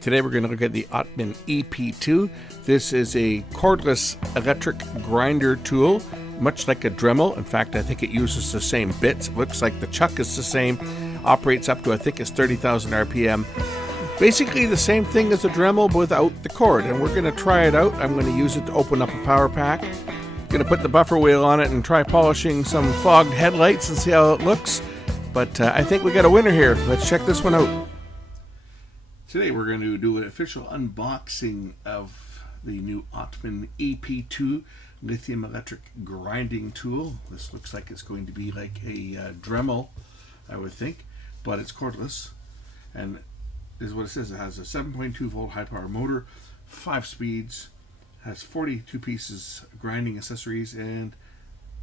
Today we're going to look at the AUTMAN EP2. This is a cordless electric grinder tool, much like a Dremel. In fact, I think it uses the same bits. It looks like the chuck is the same. Operates up to, I think it's 30,000 RPM. Basically the same thing as a Dremel, but without the cord. And we're going to try it out. I'm going to use it to open up a power pack. Going to put the buffer wheel on it and try polishing some fogged headlights and see how it looks. But I think we got a winner here. Let's check this one out. Today we're going to do an official unboxing of the new AUTMAN EP2 lithium electric grinding tool. This looks like it's going to be like a Dremel, I would think, but it's cordless. And this is what it says. It has a 7.2 volt high power motor, 5 speeds, has 42 pieces of grinding accessories, and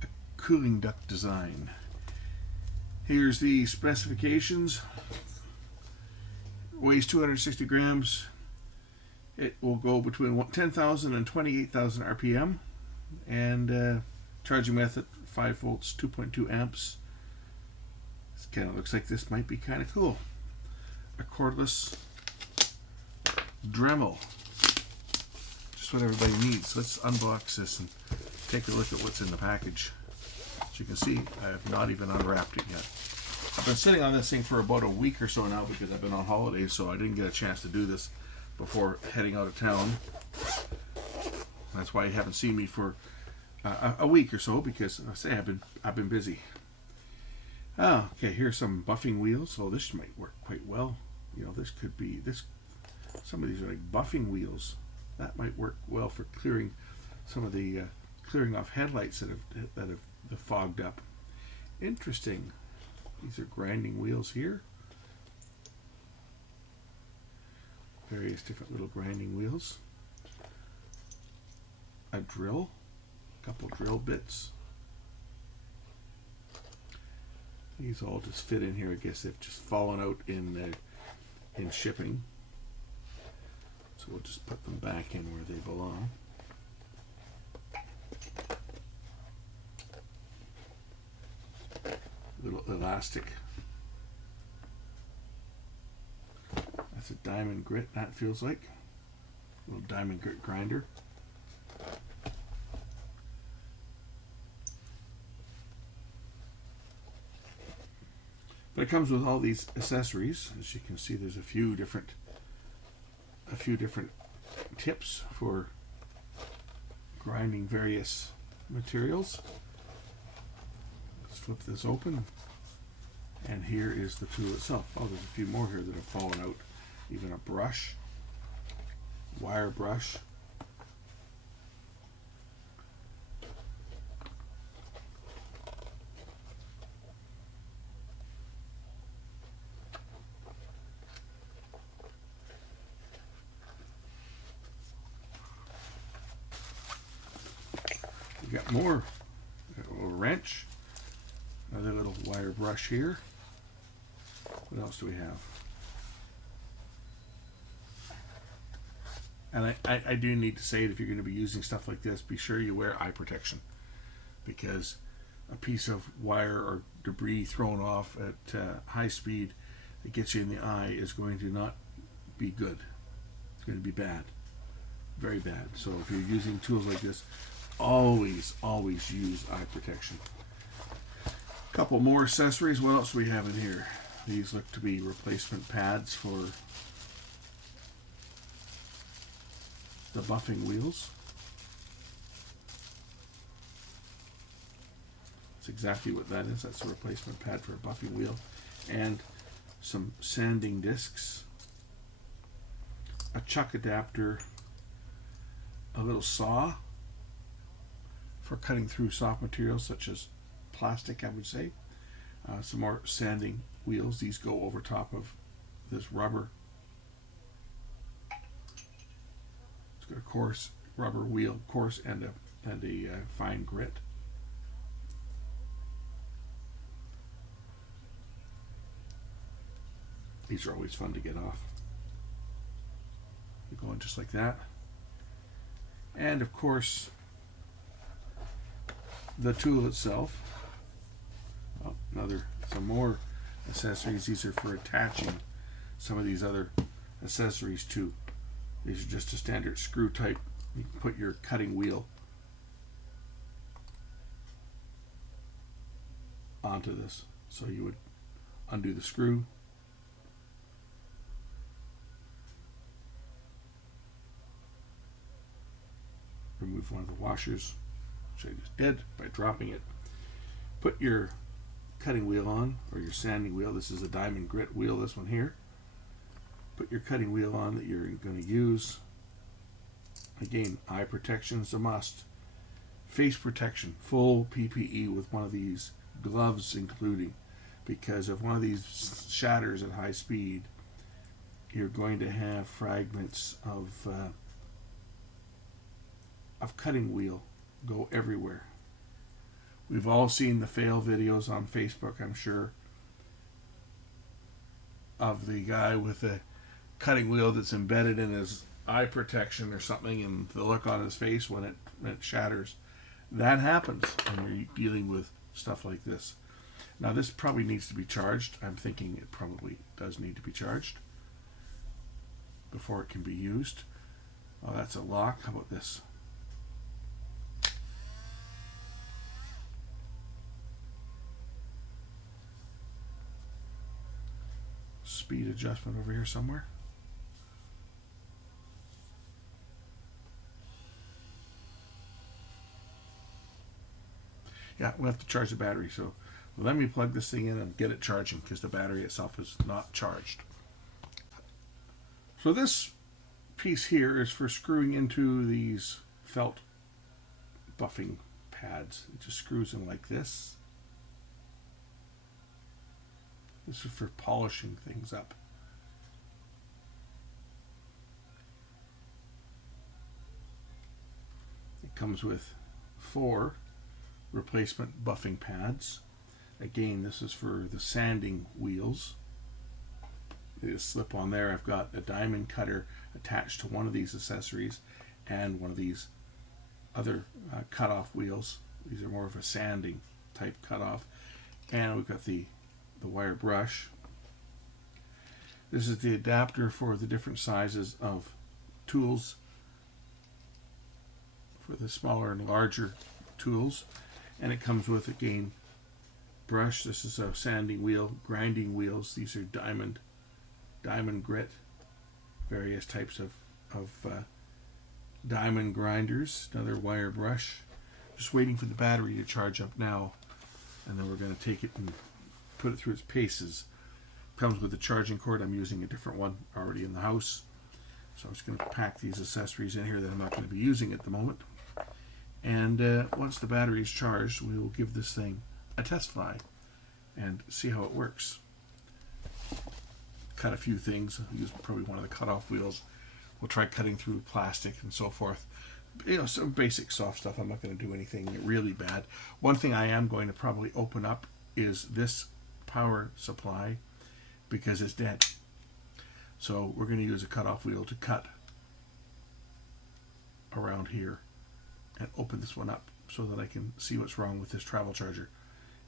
a cooling duct design. Here's the specifications. Weighs 260 grams. It will go between 10,000 and 28,000 RPM. And charging method 5 volts, 2.2 amps. This kind of looks like this might be kind of cool. A cordless Dremel. Just what everybody needs. Let's unbox this and take a look at what's in the package. As you can see, I have not even unwrapped it yet. I've been sitting on this thing for about a week or so now because I've been on holidays, so I didn't get a chance to do this before heading out of town. That's why you haven't seen me for a week or so, because I say I've been busy. Oh, okay, here's some buffing wheels. Oh, this might work quite well. You know, this could be this. Some of these are like buffing wheels. That might work well for clearing some of the clearing off headlights that have fogged up. Interesting. These are grinding wheels here. Various different little grinding wheels. A drill. A couple drill bits. These all just fit in here. I guess they've just fallen out in shipping. So we'll just put them back in where they belong. Little elastic. That's a diamond grit, that feels like. Little diamond grit grinder. But it comes with all these accessories. As you can see, there's a few different tips for grinding various materials. Let's flip this open. And here is the tool itself. Oh, there's a few more here that have fallen out. Even a brush, wire brush. We got more. A little wrench. Another little wire brush here. What else do we have? And I do need to say that if you're going to be using stuff like this, be sure you wear eye protection, because a piece of wire or debris thrown off at high speed that gets you in the eye is going to not be good. It's going to be bad. Very bad. So if you're using tools like this, always use eye protection. A couple more accessories. What else do we have in here? These look to be replacement pads for the buffing wheels. That's exactly what that is. That's a replacement pad for a buffing wheel. And some sanding discs. A chuck adapter. A little saw for cutting through soft materials such as plastic, I would say. Some more sanding wheels. These go over top of this rubber. It's got a coarse rubber wheel, coarse and a fine grit. These are always fun to get off. They're going just like that. And of course, the tool itself. Oh, some more accessories. These are for attaching some of these other accessories too. These are just a standard screw type. You can put your cutting wheel onto this. So you would undo the screw, remove one of the washers, which I just did by dropping it. Put your cutting wheel on, or your sanding wheel. This is a diamond grit wheel, this one here. Put your cutting wheel on that you're going to use. Again, eye protection is a must. Face protection, full PPE with one of these, gloves including, because if one of these shatters at high speed, you're going to have fragments of cutting wheel go everywhere. We've all seen the fail videos on Facebook, I'm sure, of the guy with a cutting wheel that's embedded in his eye protection or something, and the look on his face when it shatters. That happens when you're dealing with stuff like this. Now this probably needs to be charged. I'm thinking it probably does need to be charged before it can be used. Oh, that's a lock. How about this? Speed adjustment over here somewhere. Yeah, we'll have to charge the battery, so let me plug this thing in and get it charging, because the battery itself is not charged. So this piece here is for screwing into these felt buffing pads. It just screws in like this. This is for polishing things up. It comes with 4 replacement buffing pads. Again, this is for the sanding wheels. There's a slip on there. I've got a diamond cutter attached to one of these accessories and one of these other cutoff wheels. These are more of a sanding type cutoff. And we've got the wire brush. This is the adapter for the different sizes of tools, for the smaller and larger tools. And it comes with, again, brush. This is a sanding wheel, grinding wheels. These are diamond grit, various types of diamond grinders. Another wire brush. Just waiting for the battery to charge up now, and then we're going to take it and put it through its paces. Comes with a charging cord. I'm using a different one already in the house, so I'm just going to pack these accessories in here that I'm not going to be using at the moment. And once the battery is charged, we will give this thing a test fly and see how it works. Cut a few things. I'll use probably one of the cutoff wheels. We'll try cutting through plastic and so forth. You know, some basic soft stuff. I'm not going to do anything really bad. One thing I am going to probably open up is this power supply, because it's dead. So we're going to use a cutoff wheel to cut around here and open this one up so that I can see what's wrong with this travel charger.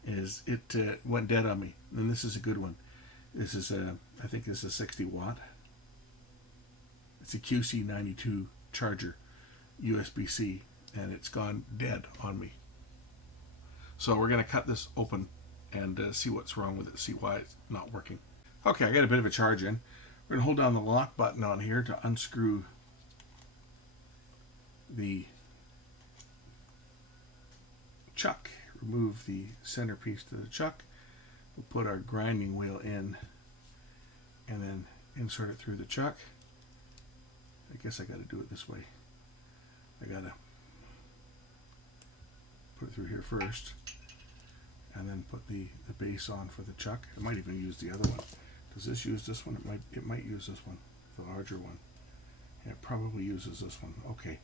It went dead on me. And this is a good one. This is I think this is 60 watt. It's a QC92 charger, USB-C, and it's gone dead on me. So we're going to cut this open and see what's wrong with it, see why it's not working. Okay, I got a bit of a charge in. We're going to hold down the lock button on here to unscrew the chuck. Remove the centerpiece to the chuck. We'll put our grinding wheel in and then insert it through the chuck. I guess I got to do it this way. I got to put it through here first and then put the base on for the chuck. I might even use the other one. Does this use this one? It might use this one, the larger one. Yeah, it probably uses this one. Okay,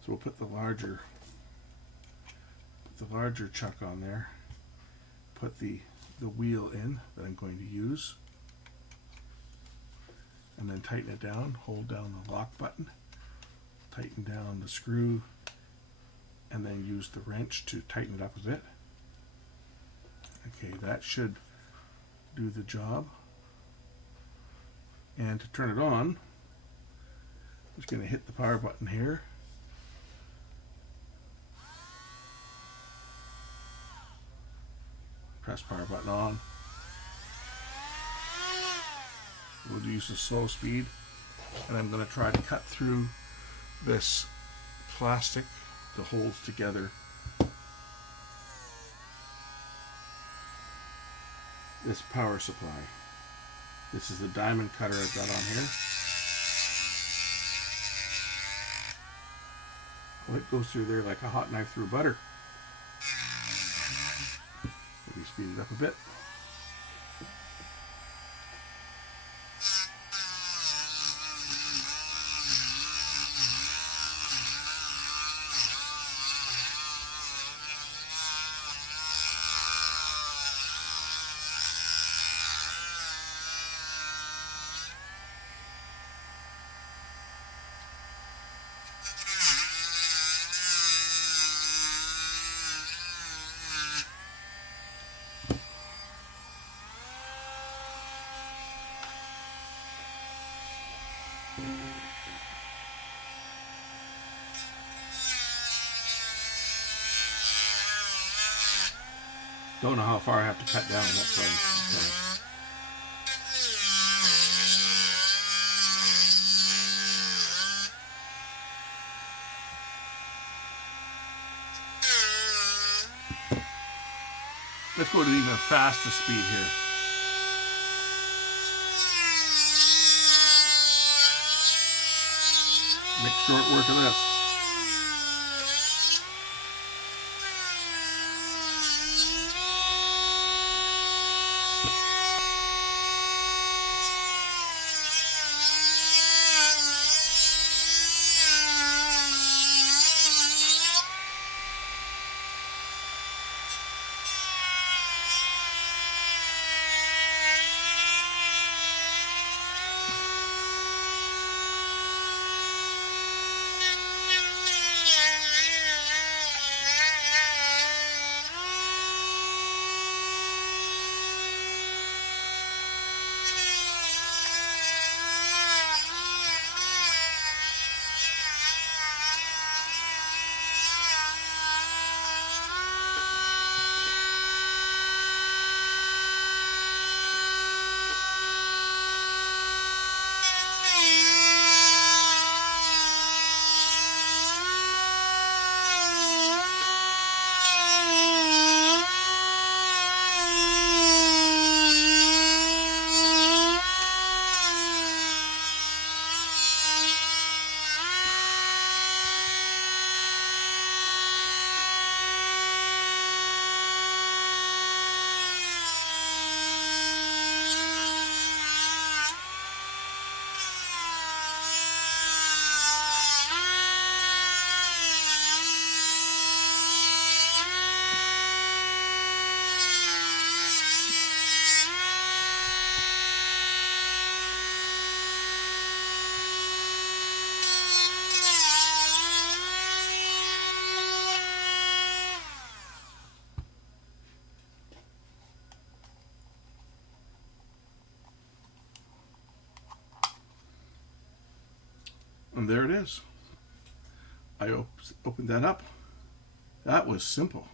so we'll put the larger chuck on there. Put the wheel in that I'm going to use, and then tighten it down. Hold down the lock button, tighten down the screw, and then use the wrench to tighten it up a bit. Okay, that should do the job. And to turn it on, I'm just going to hit the power button here. Press power button on. We'll use the slow speed, and I'm going to try to cut through this plastic that holds together this power supply. This is the diamond cutter I've got on here. Well, it goes through there like a hot knife through butter. Maybe speed it up a bit. Don't know how far I have to cut down, that's why. Let's go to even faster speed here. Make short work of this. And there it is. I opened that up. That was simple.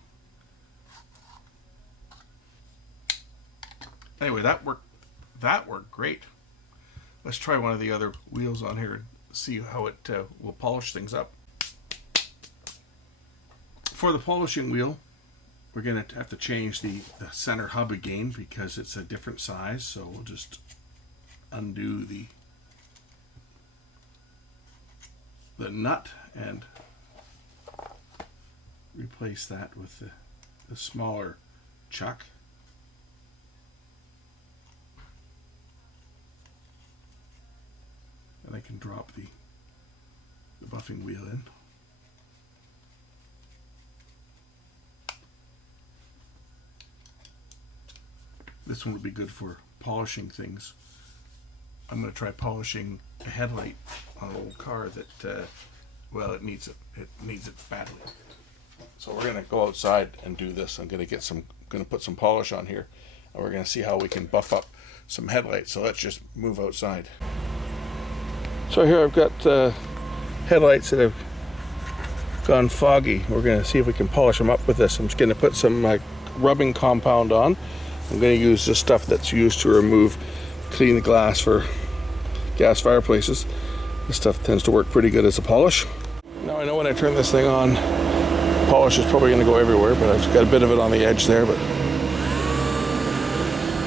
Anyway, that worked great. Let's try one of the other wheels on here and see how it will polish things up. For the polishing wheel, we're going to have to change the center hub again because it's a different size. So we'll just undo the nut and replace that with the smaller chuck. And I can drop the buffing wheel in. This one would be good for polishing things. I'm going to try polishing a headlight on an old car that, well, it needs it badly. So we're going to go outside and do this. I'm going to put some polish on here, and we're going to see how we can buff up some headlights. So let's just move outside. So here I've got headlights that have gone foggy. We're going to see if we can polish them up with this. I'm just going to put some rubbing compound on. I'm going to use this stuff that's used to clean the glass for gas fireplaces. This stuff tends to work pretty good as a polish. Now I know when I turn this thing on, polish is probably going to go everywhere, but I've got a bit of it on the edge there. But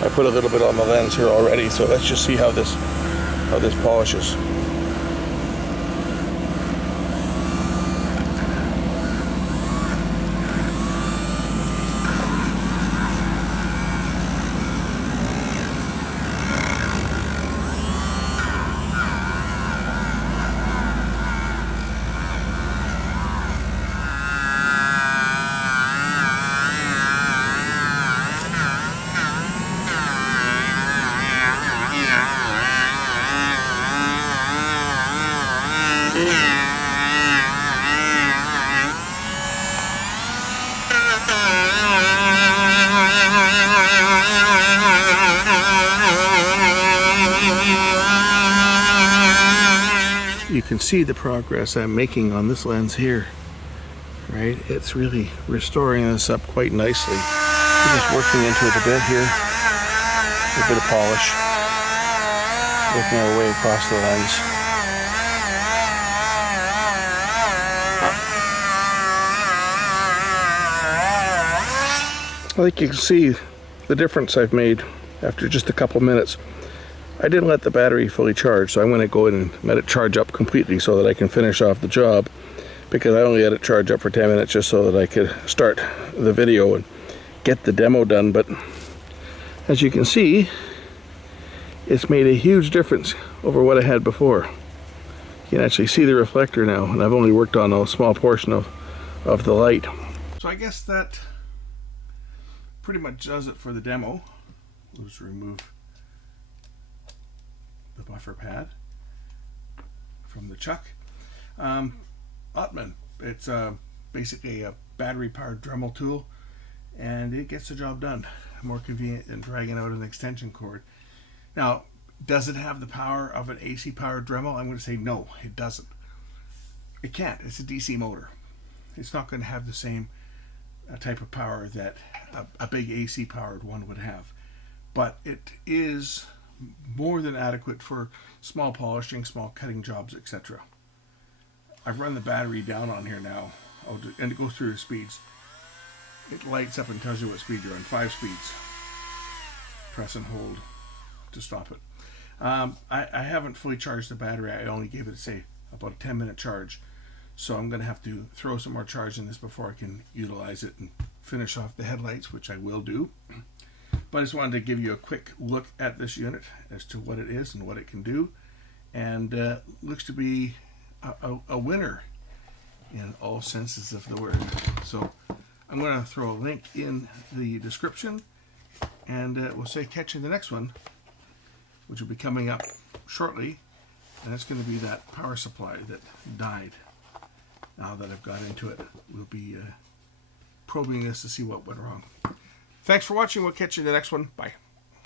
I put a little bit on the lens here already, so let's just see how this polishes. You can see the progress I'm making on this lens here, right? It's really restoring this up quite nicely. We're just working into it a bit here, a bit of polish, working our way across the lens. I think you can see the difference I've made after just a couple minutes. I didn't let the battery fully charge, so I'm going to go in and let it charge up completely so that I can finish off the job, because I only let it charge up for 10 minutes just so that I could start the video and get the demo done. But as you can see, it's made a huge difference over what I had before. You can actually see the reflector now, and I've only worked on a small portion of the light. So I guess that pretty much does it for the demo. We'll just remove the buffer pad from the chuck. AUTMAN, it's basically a battery powered Dremel tool, and it gets the job done. More convenient than dragging out an extension cord. Now, does it have the power of an AC powered Dremel? I'm going to say no, it doesn't. It can't. It's a DC motor. It's not going to have the same type of power that a big AC powered one would have, but it is more than adequate for small polishing, small cutting jobs, etc. I've run the battery down on here now, and it goes through the speeds. It lights up and tells you what speed you're on. 5 speeds. Press and hold to stop it. I haven't fully charged the battery. I only gave it, say, about a 10-minute charge. So I'm going to have to throw some more charge in this before I can utilize it and finish off the headlights, which I will do. But I just wanted to give you a quick look at this unit as to what it is and what it can do. And looks to be a winner in all senses of the word. So I'm going to throw a link in the description, and we'll say catch you in the next one, which will be coming up shortly. And that's going to be that power supply that died. Now that I've got into it, we'll be probing this to see what went wrong. Thanks for watching. We'll catch you in the next one. Bye.